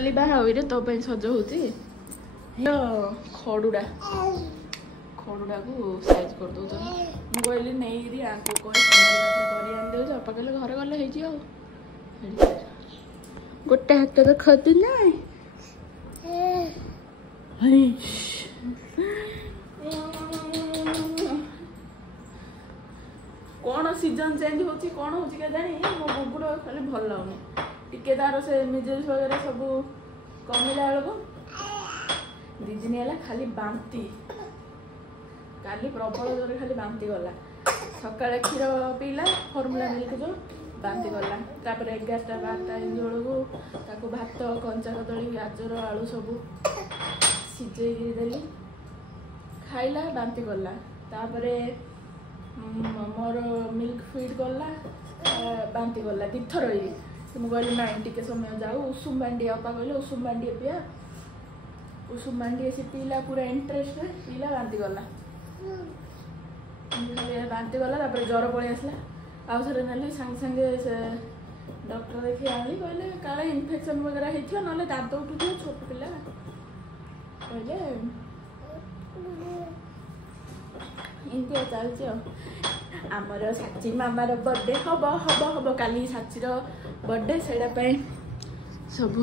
काली बाहा होइरे तो पे सज होती यो खडुडा को साइज कर दो मु कहली नहीं री आंको कोई करी आन दे अपा कहले घर गले हे जी गोटे हाथ तो खतु ना कौन सीजन चेंज होची कौन होची के जानी मो बुबुड़ खाली भल लगुनी टिके तार से मिजेज वगैरह सब कमिला बेलू 2 दिन है खाली बांती काली प्रबल जोर खाली बांती गला सका क्षीर पीला फर्मुला मिल्क जो बांती गला 11टा 12टा बेलू भात कंचा कदली गाजर आलू सब सीझे देली खाइला बांती गला मोर मिल्क फीड गला बांती गला 2 थर मुझे कहली ना टे समय जाऊ उषुम बांडी अपा कहले उषुम बांडी पिया उषुम बांडी से पीला पूरा इंटरेस्ट पीला बांती गला बांती गला ज्वर पलि आसला आउ थे ना सांगे सांगे से डॉक्टर देखी आनी कहले काले इन्फेक्शन वगैरह होता ना दांत उठुथ छोट पिला कहले इनती चलती आमर साची मामार बर्थडे हम हम हम काली साचीर बर्थडे से सब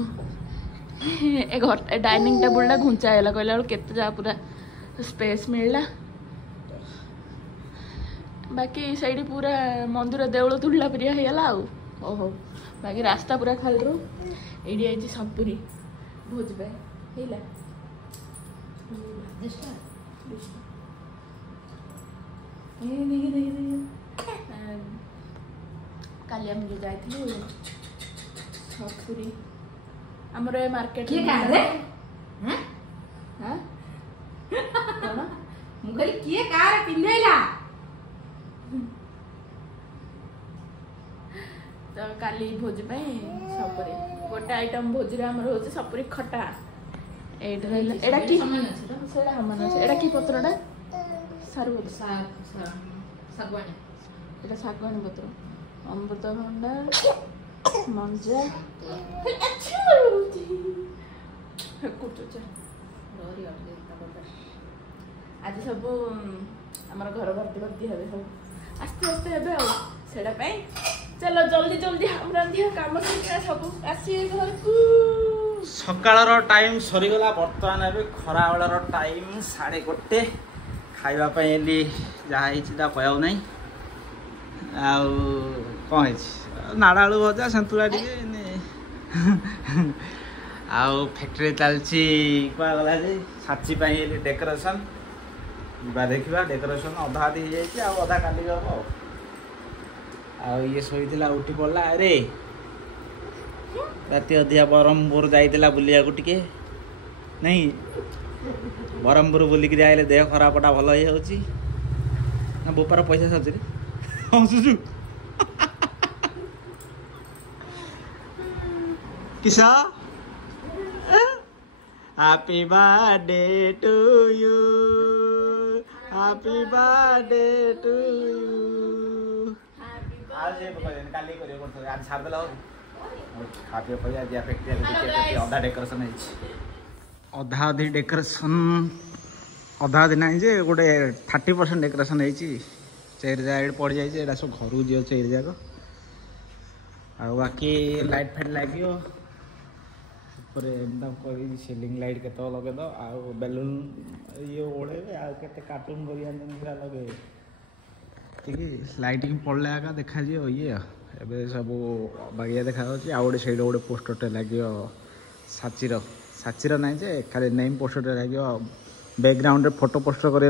घर डाइनिंग टेबुल घुंचाला कहला केते जा पूरा स्पेस मिलला बाकी सही पूरा मंदिर देउल तुला प्रिय होगा ओहो बाकी रास्ता पूरा खाली रू ये सपुरी भोज पे काली आम जो जाइलु सपुरी आमर ए मार्केट किए कार पिन्हैला तो काली भोज पे सपुरी गोटे आइटम भोज रे हमर होचे सपुरी खटा एटा रहला एटा की सेडा हमन আছে एटा की पत्रडा सारू सागवानी एटा सागवानी पत्र अमृतभंडा मंजा आज सब आमर घर भर्ती भर्ती हे सब आस्ते आस्ते हे सेडा पे चलो जल्दी जल्दी रांधिया काम सब आसी घर को सकाळर टाइम सरीगला बर्तमान ए खरा बेलर टाइम 1:30 खाइबा पे एली जहाँ कहू ना आउ कौन है नाड़ा आलू भजा सतुला टे आउ फैक्ट्री चलती कहगला साची डेकोरेशन देखा डेकोरेशन अधा अधी हो जाए अधा काली हम ये शोला उठी पड़ा अरे राति अधिया ब्रह्मपुर जाइला बुलिया टे नहीं ब्रह्मपुर बुलिक आए देह खराबटा भल हो बोपार पैसा सर हसुचु किस happy birthday to you happy birthday to you आज छाड़देला खा पी अधा डेकोरेशन अधा अधी डेकोरेशन अधा अधी ना गोटे 30% डेकोरेशन होती चेयर जाए पड़ जाए सब घर जी चेयर जाक आ बाकी लाइट फाइट लगे सिलिंग लाइट के लगे दो आ बेलून ये ओढ़े आते कार्टून पूरा लगे लाइटिंग पड़े आका देखा ये एबे सब बागिया देखा गोटे से गोटे पोस्टरटे लगे साचीर साचीर ना खाली नेम पोस्टरटे लगे बैकग्राउंड फोटो पोस्टर कर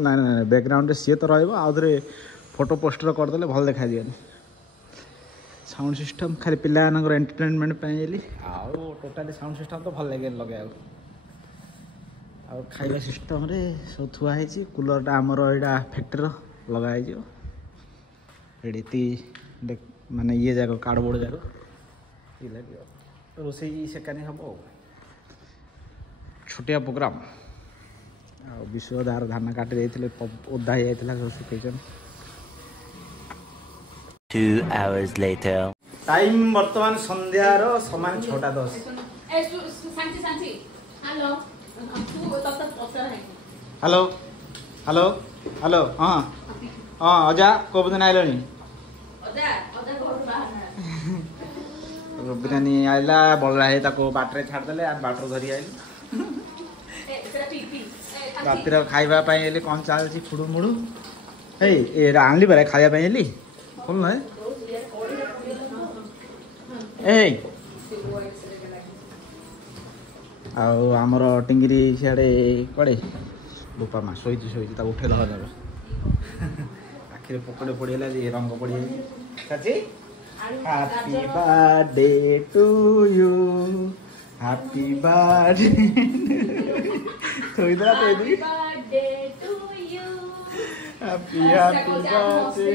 ना बैकग्राउंड सी तो रे फोटो पोस्टर करदे भल देखा दिए साउंड सिस्टम खाली पिला एंटरटेनमेंट आउ टोटाली साउंड सिस्टम तो भल लगे लगे खाଇବା सिस्टम रे सब थुआ कूलरटा आमर यहाँ फैक्ट्री लगाई रेडी माने ये जाक कार्डबोर्ड जाक ये लगे रोसे सेकानी हम छोटिया प्रोग्राम विश्वदार धान काटी देते ओदा हो सुखी 2 hours later टाइम बर्तमान संध्यार समान 6:10 सांची हेलो तू तब तक पसर है हेलो हेलो हेलो हाँ हाँ अजा कोबदिन आइलनी अजा अजा घर बाहर बिरयानी आइला बलरा है ताको बाटरे छाड़देले आज बाटर धरी आइल ए सेरा पी पी रातिर खाइबा ପାଇଁ एले कोन चालछि फुडु मुडु ए आनली बरे खाइबा ପାଇଁ एली खोल न ए आउ हमर टिंगिरी सियाडे कड़े बोपा मा सोइछि ता उठे दह जाबा आखिर पकड़े पड़िला जे रंग पड़ी चाची happy birthday to you happy birthday सोइदरा तेदी birthday to you happy happy birthday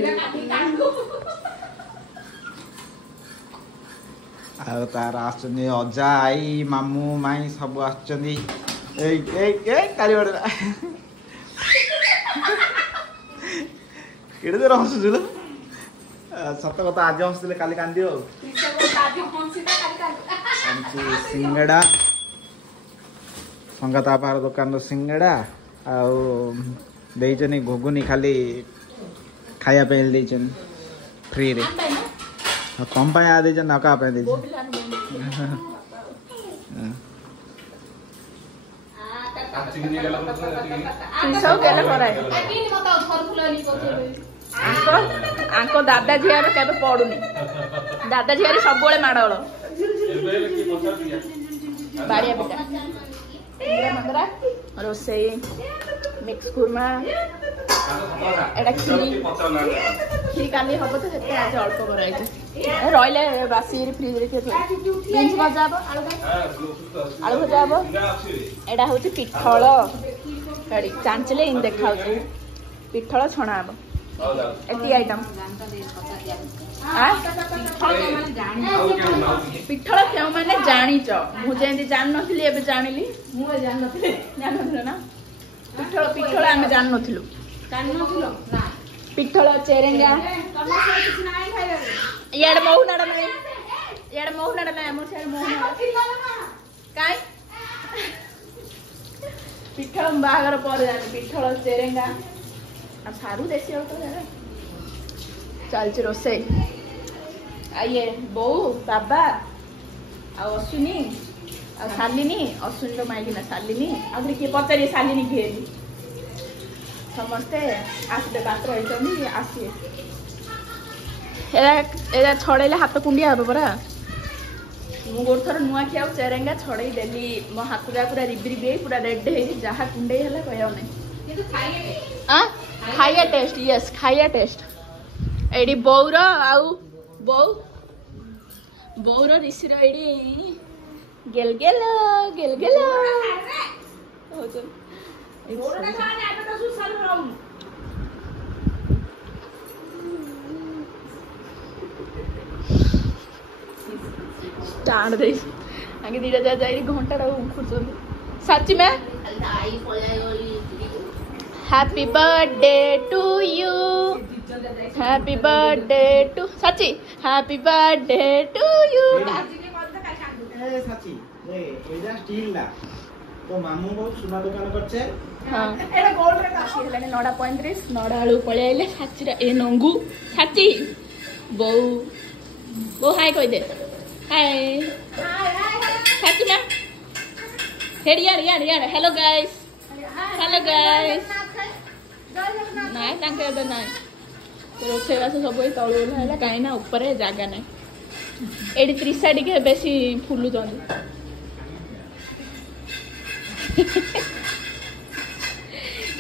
आ तार आछनी अजा आई मामू माई सब आछनी ए काली बडला केडे दर हसुजुलो सत कथा आज हसले काली कांदियो सिंगड़ा संगता पार दुकान सिंगड़ा आउ देइचनी घुगुनी खाली खाया पे देइचन फ्री रे तम पाए आ देइचन ना का पे देइचन आंको दादा झीर के पड़ुनी दादा झीर सब माड़ल बाड़िया पिटा रोसई मिक्स कुरमा एटा खीर काली हम तो आज अल्प कराई रही बासी फ्रिज बीन्स भजा हम आलू भजा हम एटा हूँ पिठल चांचले इन देखा पिठल छणा हम एति आइटम पिठल क्यों मैंने जानीच मुझे जान नथली एबे जानिली मुझे जान नथले ना पिठल पिठल आमे जान नथलु ना पिठल चेरेंगा यार मोहु नाडा में मोर सारे मोहु नाडा काई पिठल बागर पर जाने पिठल चेरेंगा आ सारू देसी और तो चलछ रोसे आइए बो बाबा आ अश्विनी आ शालिनी अश्विनी रो माइकिना शालिनी आ किए पचारि शालिनी किए समस्ते आसते पात्र होइछनी आसिए एरा छड़ेले हाथ कुंडिया हो परा मु गोर थर नुआ खिया चेरेंगा छड़े देली मो हाथ जा पूरा रिबरी पूरा रेड हे जहा कुंडे हला कहयो नै किंतु खाइए खाइया टेस्ट यस खाइया टेस्ट एडी बौर आउ बौर ऋषिर एडी गेल गेल हो चल स्टार्ट दे आगे दीटा जा जाई घंटा रा खुरचन सच्ची में happy birthday to you happy birthday to Sachchi happy birthday to you ए साची ए एजा स्टील ला तो मामू बहुत सुना दुकान करछे हां एटा गोल्ड रे कासी हेलाने 9:35 9 आलू पळे आइले साची रे ए नंगू साची बो हाय कहि दे हाय साची ना हेड यार हेलो गाइस नाइ तांके एबे नाइ रोसेवास सब तळु होला काई ना ऊपर जागा नाइ एडी त्रिसा टिके बेसी फुलु जंदी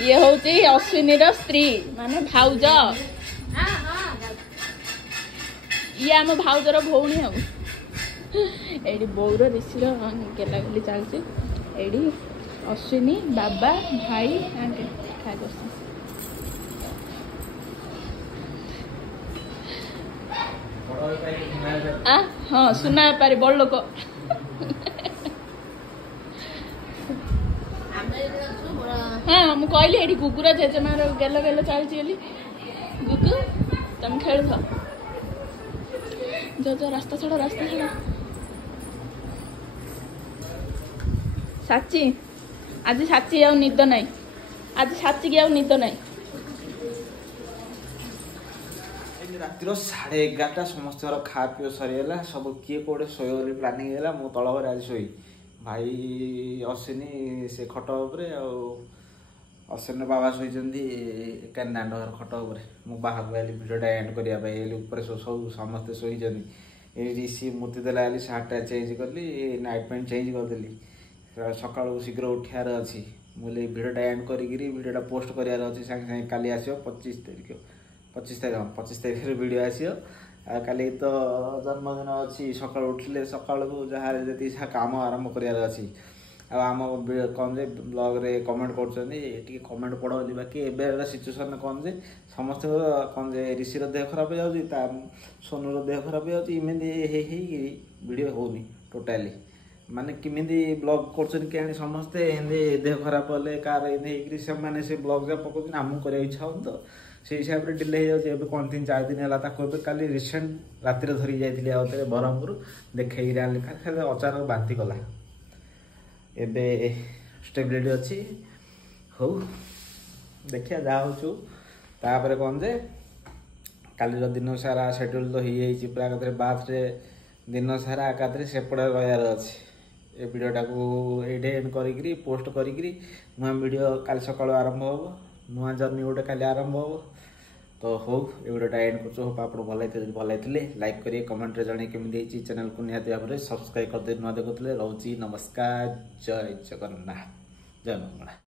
ये होची अश्विनी रो स्त्री माने भाउज ये आम भाउजर भौणी हम एडी बौर ऋषिर गेला गेली चलती एडी अश्विनी बाबा भाई आंके खाइ दस हाँ सुना पारे बड़ लोक हाँ मु कहली एडी गुगुरा जेजेमार गेलो गेलो चलती बोली गुगु तुम खेल जो रास्ता छाड़ ସାଚି ଆଜି ସାଚି ଆଉ ନିଦ ନାହିଁ ଆଜି ସାଚିକି ଆଉ ନିଦ ନାହିଁ ରାତିର 11:30 ସମସ୍ତଙ୍କର ଖା ପିଅ ସରିଗଲା ସବୁ କିଏ କୋଉଟେ ଶୋଇବ ବୋଲି ପ୍ଲାନିଂ ହେଇଗଲା ମୁଁ ତଳ ଘରେ ଆଜି ଶୋଇ ଭାଇ ଅଶ୍ୱିନୀ ସେ ଖଟ ଉପରେ ଆଉ ଅଶ୍ୱିନୀ ବାବା ଶୋଇଛନ୍ତି ଏକାନି ଦାଣ୍ଡ ଘର ଖଟ ଉପରେ ମୁଁ ବାହାରକୁ ଆଇଲି ଭିଡ଼ିଓଟା ଏଣ୍ଡ କରିବା ପାଇଁ ଏଲି ଉପରେ ସବୁ ସମସ୍ତେ ଶୋଇଛନ୍ତି ଏଇଠି ସି ମୁତି ଦେଲା ବୋଲି ସାର୍ଟଟା ଚେଞ୍ଜ କଲି ନାଇଟ୍ ପ୍ୟାଣ୍ଟ ଚେଞ୍ଜ କରିଦେଲି ସକାଳୁ ଶୀଘ୍ର ଉଠିବାର ଅଛି ମୁଁ ଭିଡ଼ିଓଟା ଏଣ୍ଡ କରିକିରି ଭିଡ଼ିଓଟା ପୋଷ୍ଟ କରିବାର ଅଛି ସାଙ୍ଗେ ସାଙ୍ଗେ କାଲି ଆସିବ 25 ତାରିଖରେ ଭିଡ଼ିଓ ଆସିବ ଆଉ କାଲି ତ ଜନ୍ମଦିନ ଅଛି ସକାଳୁ ଉଠିଲେ ସକାଳକୁ ଯାହା ଯେତିକି ଯାହା କାମ ଆରମ୍ଭ କରିବାର ଅଛି ଆଉ ଆମ କ'ଣ ଯେ ବ୍ଲଗ୍ରେ କମେଣ୍ଟ କରୁଛନ୍ତି ଟିକେ କମେଣ୍ଟ ପଢ଼ ବୋଲି ବାକି ଏବେର ସିଚୁଏସନ୍ କ'ଣ ଯେ ସମସ୍ତଙ୍କର କ'ଣ ଯେ ରିଷିର ଦେହ ଖରାପ ହେଇଯାଉଛି ତା ସୋନୁର ଦେହ ଖରାପ ହେଇଯାଉଛି ଏମିତି ହେଇକି ଭିଡ଼ିଓ ହେଉନି ଟୋଟାଲି ମାନେ କେମିତି ବ୍ଲଗ୍ କରୁଛନ୍ତି କେଜାଣି ସମସ୍ତେ ଏମିତି ଦେହ ଖରାପ ହେଲେ କାହାର ଏମିତି ହେଇକିରି ସେମାନେ ସେ ବ୍ଲଗ୍ ଯାକ ପକାଉଛନ୍ତି ଆମକୁ କରିବାକୁ ଇଚ୍ଛା ହେଉନି ତ ସେଇ ହିସାବରେ ଡିଲେ ହେଇଯାଉଛି ଏବେ କ'ଣ 3-4 ଦିନ ହେଲା ତାକୁ ଏବେ କାଲି ରିସେଣ୍ଟ ରାତିରେ ଧରିକି ଯାଇଥିଲି ଆଉ ଥରେ ବ୍ରହ୍ମପୁର ଦେଖେଇକିରି ଆଣିଲି ଖାଲି ଅଚାନକ ବାନ୍ତି କଲା ଏବେ ଷ୍ଟେବିଲିଟି ଅଛି ହଉ ଦେଖିବା ଯାହା ହେଉଛୁ ତାପରେ କ'ଣ ଯେ କାଲିର ଦିନ ସାରା ସେଡ୍ୟୁଲ୍ ତ ହେଇଯାଇଛି ପୁରା ଏକାଥରେ ବାଥରେ ଦିନ ସାରା ଏକାଥରେ ସେପଟେ ରହିବାର ଅଛି ଏ ଭିଡ଼ିଓଟାକୁ ଏଇଠି ଏଣ୍ଡ କରିକିରି ପୋଷ୍ଟ କରିକିରି ନୂଆ ଭିଡ଼ିଓ କାଲି ସକାଳୁ ଆରମ୍ଭ ହେବ ନୂଆ ଜର୍ଣ୍ଣି ଗୋଟେ କାଲି ଆରମ୍ଭ ହେବ ତ ହଉ ଏ ଭିଡ଼ିଓଟା ଏଣ୍ଡ କରୁଛୁ ହୋପ ଆପଣ ଭଲ ହେଇଥିଲେ ଲାଇକ୍ କରିବେ କମେଣ୍ଟରେ ଜଣେଇ କେମିତି ହେଇଛି ଚ୍ୟାନେଲକୁ ନିହାତି ଭାବରେ ସବସ୍କ୍ରାଇବ୍ କରିଦେଇ ନୂଆ ଦେଖୁଥିଲେ ରହୁଛି ନମସ୍କାର ଜୟ ଜଗନ୍ନାଥ ଜୟ ମଙ୍ଗଳା।